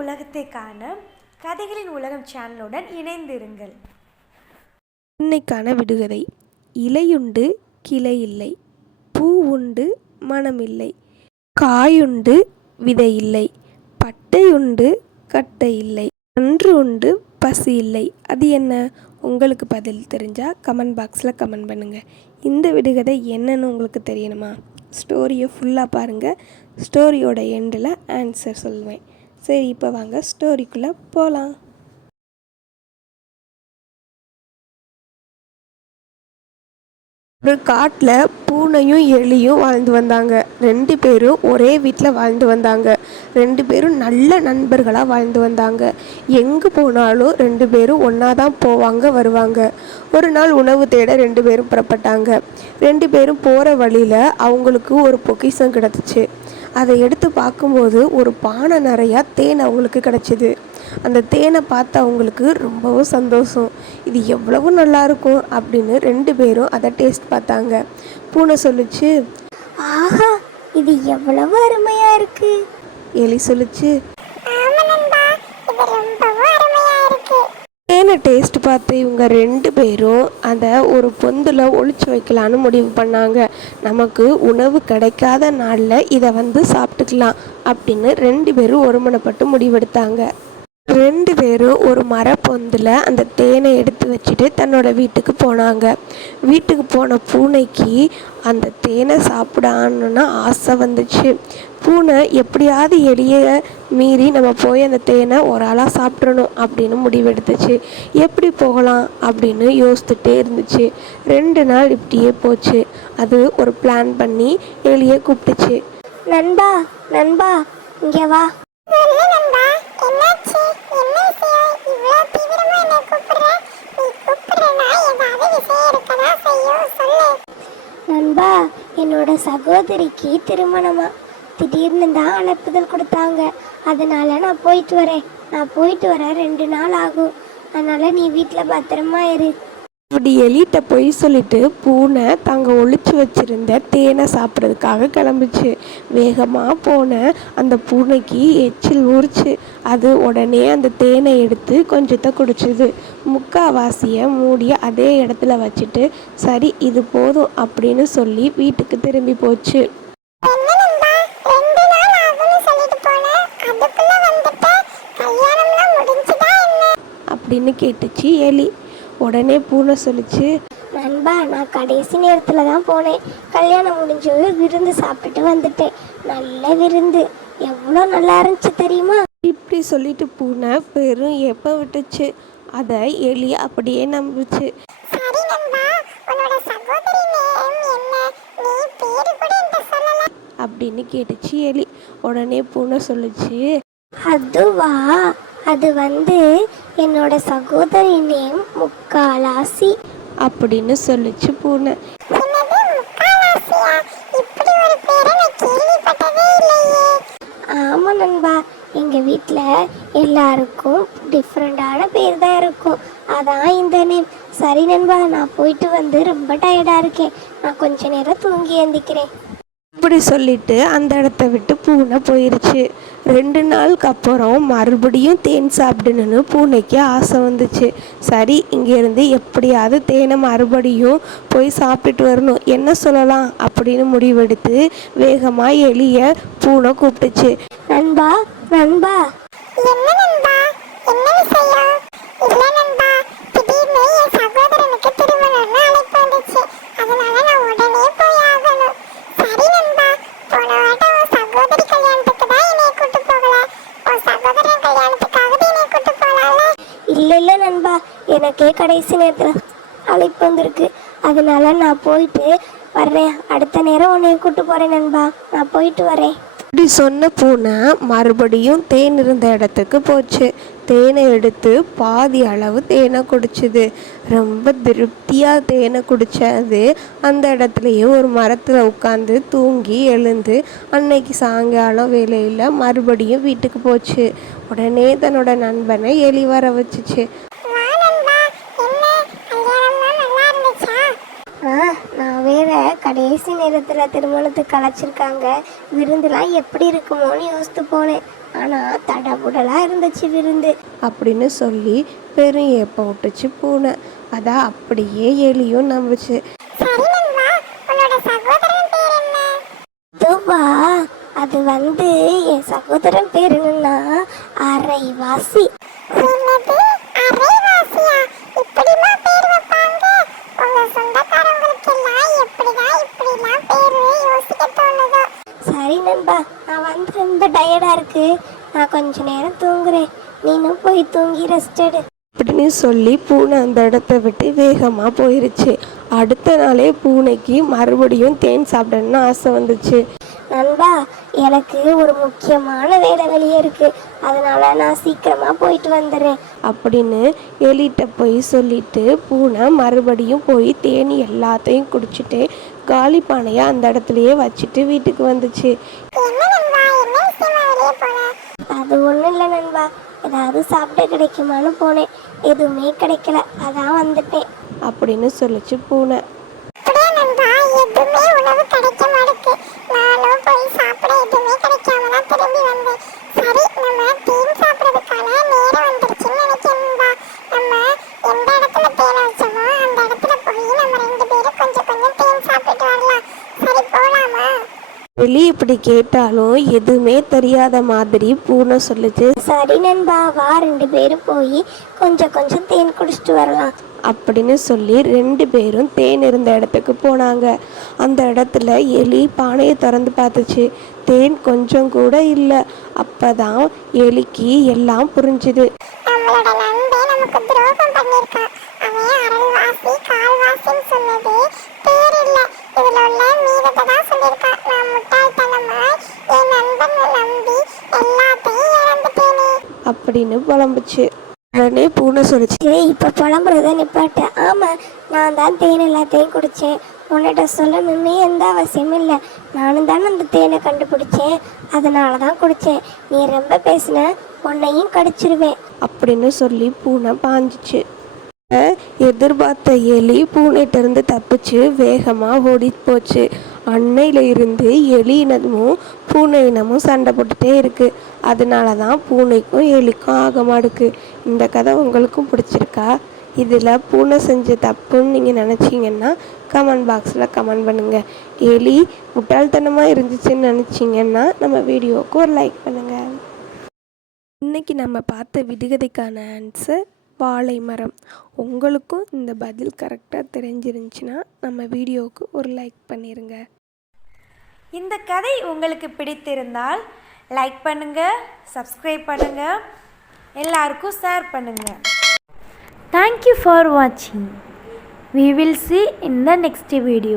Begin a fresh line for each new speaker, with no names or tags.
உலகத்தை காண கதைகளின் உலகம் சேனலுடன் இணைந்திருங்கள்.
இன்னைக்கான விடுகதை இலையுண்டு கிளை இல்லை பூ உண்டு மனமில்லை காயுண்டு விதை இல்லை பட்டை உண்டு கட்டை இல்லை அன்று உண்டு பசி இல்லை அது என்ன? உங்களுக்கு பதில் தெரிஞ்சால் கமெண்ட் பாக்ஸில் கமெண்ட் பண்ணுங்கள் இந்த விடுகதை என்னன்னு உங்களுக்கு தெரியணுமா? ஸ்டோரியை ஃபுல்லாக பாருங்கள் ஸ்டோரியோட எண்டில் ஆன்சர் சொல்லுவேன் சரி இப்போ வாங்க. ஸ்டோரிக்குள்ளே போகலாம் ஒரு காட்டில் பூனையும் எலியும் வாழ்ந்து வந்தாங்க. ரெண்டு பேரும் ஒரே வீட்டில் வாழ்ந்து வந்தாங்க. ரெண்டு பேரும் நல்ல நண்பர்களாக வாழ்ந்து வந்தாங்க. எங்கே போனாலும் ரெண்டு பேரும் ஒன்றா தான் போவாங்க வருவாங்க. ஒரு நாள் உணவு தேட ரெண்டு பேரும் புறப்பட்டாங்க. ரெண்டு பேரும் போகிற வழியில் அவங்களுக்கு ஒரு பொக்கிஷம் கிடச்சிச்சு. அதை எடுத்து பார்க்கும்போது ஒரு பானை நிறையா தேன் அவங்களுக்கு கிடச்சிது. அந்த தேனை பார்த்து அவங்களுக்கு ரொம்பவும் சந்தோஷம். இது எவ்வளவு நல்லா இருக்கும் அப்படின்னு ரெண்டு பேரும் அதை டேஸ்ட் பார்த்தாங்க. பூனை சொல்லுச்சு
ஆஹா இது எவ்வளவு அருமையா இருக்கு.
எலி சொல்லுச்சு
ஆமா நண்பா இது ரொம்பவும் அருமையா இருக்கு
சிக்கனை டேஸ்ட் பார்த்து இவங்க ரெண்டு பேரும் அதை ஒரு பொந்தில் ஒழிச்சு வைக்கலான்னு முடிவு பண்ணாங்க. நமக்கு உணவு கிடைக்காத நாளில் இதை வந்து சாப்பிட்டுக்கலாம் அப்படின்னு ரெண்டு பேரும் ஒருமனப்பட்டு முடிவெடுத்தாங்க. ரெண்டு பேரும் ஒரு மரப்பொந்தில் அந்த தேனை எடுத்து வச்சுட்டு தன்னோட வீட்டுக்கு போனாங்க. வீட்டுக்கு போன பூனைக்கு அந்த தேனை சாப்பிடான்னு ஆசை வந்துச்சு. பூனை எப்படியாவது எளிய மீறி நம்ம போய் அந்த தேனை ஒரு ஆளாக சாப்பிட்றணும் அப்படின்னு முடிவெடுத்துச்சு. எப்படி போகலாம்? அப்படின்னு யோசித்துட்டே இருந்துச்சு. ரெண்டு நாள் இப்படியே போச்சு. அது ஒரு பிளான் பண்ணி எலியை கூப்பிட்டுச்சு.
நண்பா நண்பா இங்கே வா நண்பா என்னாச்சு என்ன விஷயம் இவ்வளவு தீவிரமா என்ன கூப்பிடுற நீ கூப்பிடுறனா ஏதாவது விஷயம் இருக்கதா செய்யும் சொல்லு நண்பா என்னோட சகோதரிக்கு திருமணமா? திடீர்னு தான் அழைப்புதல் கொடுத்தாங்க. அதனால நான் போயிட்டு வரேன். நான் போயிட்டு வர ரெண்டு நாள் ஆகும். அதனால நீ வீட்டில் பத்திரமா இரு.
இப்படி எலிட்ட போய் சொல்லிட்டு பூனை தாங்க ஒளிச்சு வச்சிருந்த தேனை சாப்பிட்றதுக்காக கிளம்புச்சு. வேகமாக போன அந்த பூனைக்கு எச்சில் ஊறிச்சு. அது உடனே அந்த தேனை எடுத்து கொஞ்சத்தை குடிச்சுது. முக்காவாசியை மூடி அதே இடத்துல வச்சுட்டு சரி இது போதும் அப்படின்னு சொல்லி வீட்டுக்கு திரும்பி போச்சு. அப்படின்னு கேட்டுச்சு எலி. உடனே பூனை சொல்லிச்சு
நண்பா நான் கடைசி நேரத்தில் தான் போனேன். கல்யாணம் முடிஞ்சது விருந்து சாப்பிட்டுட்டு வந்துட்டேன். நல்ல விருந்து. எவ்வளோ நல்லா இருந்துச்சு தெரியுமா?
இப்படி சொல்லிட்டு பூனை பெரும் எப்போ விட்டுச்சு அதை எலி அப்படியே நம்புச்சு. அப்படின்னு கேட்டுச்சு எலி. உடனே பூனை சொல்லுச்சு
அதுவா? அது வந்து என்னோட சகோதரி நேம் முக்காலாசி.
அப்படின்னு சொல்லுச்சு பூனை.
என்னது முக்காலாசியா? இப்படி ஒரு பேரை நான் கேள்விப்பட்டதே இல்லையே. ஆமா நண்பா எங்க வீட்ல எல்லாருக்கும் டிஃப்ரெண்டான பேர் தான் இருக்கும். அதான் இந்த நேம். சரி நண்பா நான் போயிட்டு வந்து ரொம்ப டயர்டா இருக்கேன். நான் கொஞ்ச நேரம் தூங்கி எந்திக்கிறேன்.
இப்படி சொல்லிட்டு அந்த இடத்த விட்டு பூனை போயிருச்சு. ரெண்டு நாளுக்கு அப்புறம் மறுபடியும் தேன் சாப்பிடணும்னு பூனைக்கு ஆசை வந்துச்சு. சரி இங்கேருந்து எப்படியாவது தேனை மறுபடியும் போய் சாப்பிட்டுட்டு வரணும். என்ன சொல்லலாம் அப்படின்னு முடிவெடுத்து வேகமாக எலிய பூனை கூப்பிட்டுச்சு.
நண்பா நண்பா. என்ன நண்பா என்ன விஷயம் இல்ல நண்பா திடீர்னு என் சகோதரனுக்கு திருமணம்னு அழைப்பு வந்துச்சு அதனால நான் உடனே போய் ஆகணும் சரி நண்பா போன வாட்டம் உன் சகோதரி கல்யாணத்துக்கு தான் என்னைய கூட்டு போகல உன் சகோதரன் கல்யாணத்துக்காவது என்னைய கூட்டு போகலாம்ல இல்ல இல்ல நண்பா எனக்கே கடைசி நேரத்தில் அழைப்பு வந்திருக்கு. அதனால நான் போயிட்டு வர்றேன். அடுத்த நேரம் உன்னைய கூட்டு போறேன் நண்பா. நான் போயிட்டு வரேன்
இப்படி சொன்ன பூனை மறுபடியும் தேன் இருந்த இடத்துக்கு போச்சு. தேனை எடுத்து பாதி அளவு தேனை குடிச்சுது. ரொம்ப திருப்தியாக தேனை குடித்தது அந்த இடத்துலையே ஒரு மரத்தில் உட்காந்து தூங்கி எழுந்து அன்னைக்கு சாயங்காலம் வேலையில் மறுபடியும் வீட்டுக்கு போச்சு. உடனே தன்னோட நண்பனை எலி வர வச்சுச்சு.
கடைசி நேரத்தில் திருமணத்துக்கு அழைச்சிருக்காங்க. விருந்துலாம் எப்படி இருக்குமோன்னு யோசித்து போனேன். ஆனால் தடபுடலாக இருந்துச்சு விருந்து.
அப்படின்னு சொல்லி பெரும் ஏப்பம் விட்டுச்சு பூனை. அதான் அப்படியே எலியும் நம்புச்சு.
சரி நண்பா உன்னோட சகோதரன் பேர் என்ன? துவா அது வந்து என் சகோதரன் பேர் என்னன்னா அரைவாசி என்னது அரைவாசியா இப்படிமா பேர் வைப்பாங்க உங்க சொந்தக்காரங்களுக்கு எல்லாம் எப்படிதான் இப்படிலாம் பேரு யோசிக்க தோணுதோ சரி நண்பா நான் வந்து ரொம்ப டயர்டா இருக்கு. நான் கொஞ்ச நேரம் தூங்குறேன். நீனும் போய் தூங்கி ரெஸ்ட் எடு.
அப்படின்னு சொல்லி பூனை அந்த இடத்த விட்டு வேகமாக போயிருச்சு. அடுத்த நாளே பூனைக்கு மறுபடியும் தேன் சாப்பிடணும்னு ஆசை வந்துச்சு.
நண்பா எனக்கு ஒரு முக்கியமான வேலை வெளியே இருக்கு. அதனால நான் சீக்கிரமா போயிட்டு வந்துடுறேன்.
அப்படின்னு எலிட்ட போய் சொல்லிட்டு பூனை மறுபடியும் போய் தேனி எல்லாத்தையும் குடிச்சிட்டு காலி பானையை அந்த இடத்துலயே வச்சுட்டு வீட்டுக்கு வந்துச்சு.
அது ஒன்றும் இல்லை நண்பா. ஏதாவது சாப்பிட கிடைக்குமான்னு போனேன். எதுவுமே கிடைக்கல. அதான் வந்துட்டேன்.
அப்படின்னு சொல்லிச்சு பூனை
எதுவுமே உணவு கிடைக்க மாட்டேங்குது நானும் போய் சாப்பிட எதுவுமே கிடைக்காம தான் திரும்பி வந்தேன் சரி நம்ம தேன் சாப்பிட்றதுக்கான நேரம் வந்துருச்சுன்னு நினைக்கிறேன்பா நம்ம எந்த இடத்துல தேனை வச்சோமோ அந்த இடத்துல போய் நம்ம ரெண்டு பேரும் கொஞ்சம் கொஞ்சம் தேன் சாப்பிட்டுட்டு வரலாம் சரி போலாமா
எலி இப்படி கேட்டாலும் எதுவுமே தெரியாத மாதிரி பூனை சொல்லுச்சு
சரி நண்பா வா ரெண்டு பேரும் போய் கொஞ்சம் கொஞ்சம் தேன் குடிச்சிட்டு வரலாம்.
அப்படின்னு சொல்லி ரெண்டு பேரும் தேன் இருந்த இடத்துக்கு போனாங்க. அந்த இடத்துல எலி பானையை திறந்து பார்த்துச்சு. தேன் கொஞ்சம் கூட இல்லை. அப்பதான் எலிக்கு எல்லாம் புரிஞ்சுது.
நம்மளோட நண்பன் நமக்கு துரோகம் பண்ணிருக்கான் அவன் அருள்வாசி கால்வாசின்னு சொன்னது.
அப்படின்னு புலம்புச்சு. உடனே பூனை சொல்லுச்சு
ஏய் இப்போ புலம்புறத நிப்பாட்ட. ஆமாம் நான் தான் தேன் எல்லாத்தையும் குடித்தேன் உன்னிட்ட சொல்லணும்னு எந்த அவசியமும் இல்லை. நானும் தானே அந்த தேனை கண்டுபிடிச்சேன். அதனால தான் குடித்தேன் நீ ரொம்ப பேசின உன்னையும் கடிச்சிருவேன்.
அப்படின்னு சொல்லி பூனை பாஞ்சிச்சு. எதிர்பார்த்த எலி பூனைகிட்ட இருந்து தப்பிச்சு வேகமாக ஓடி போச்சு. அண்மையில் இருந்து எலி இனமும் பூனை இனமும் சண்டை போட்டுட்டே இருக்குது அதனால தான் பூனைக்கும் எலிக்கும் ஆக மாட்டுக்கு இந்த கதை உங்களுக்கும் பிடிச்சிருக்கா? இதில் பூனை செஞ்ச தப்புன்னு நீங்கள் நினச்சிங்கன்னா கமெண்ட் பாக்ஸில் கமெண்ட் பண்ணுங்கள் எலி முட்டாள்தனமாக இருந்துச்சுன்னு நினச்சிங்கன்னா நம்ம வீடியோவுக்கு ஒரு லைக் பண்ணுங்கள் இன்னைக்கு நம்ம பார்த்த விடுகதைக்கான ஆன்சர் வாழை மரம் உங்களுக்கும் இந்த பதில் கரெக்டாக தெரிஞ்சிருந்துச்சுன்னா நம்ம வீடியோவுக்கு ஒரு லைக் பண்ணிடுங்க
இந்த கதை உங்களுக்கு பிடித்திருந்தால் லைக் பண்ணுங்க சப்ஸ்கிரைப் பண்ணுங்க எல்லாருக்கும் ஷேர் பண்ணுங்க. தேங்க்யூ ஃபார் வாட்சிங் we will see in the next video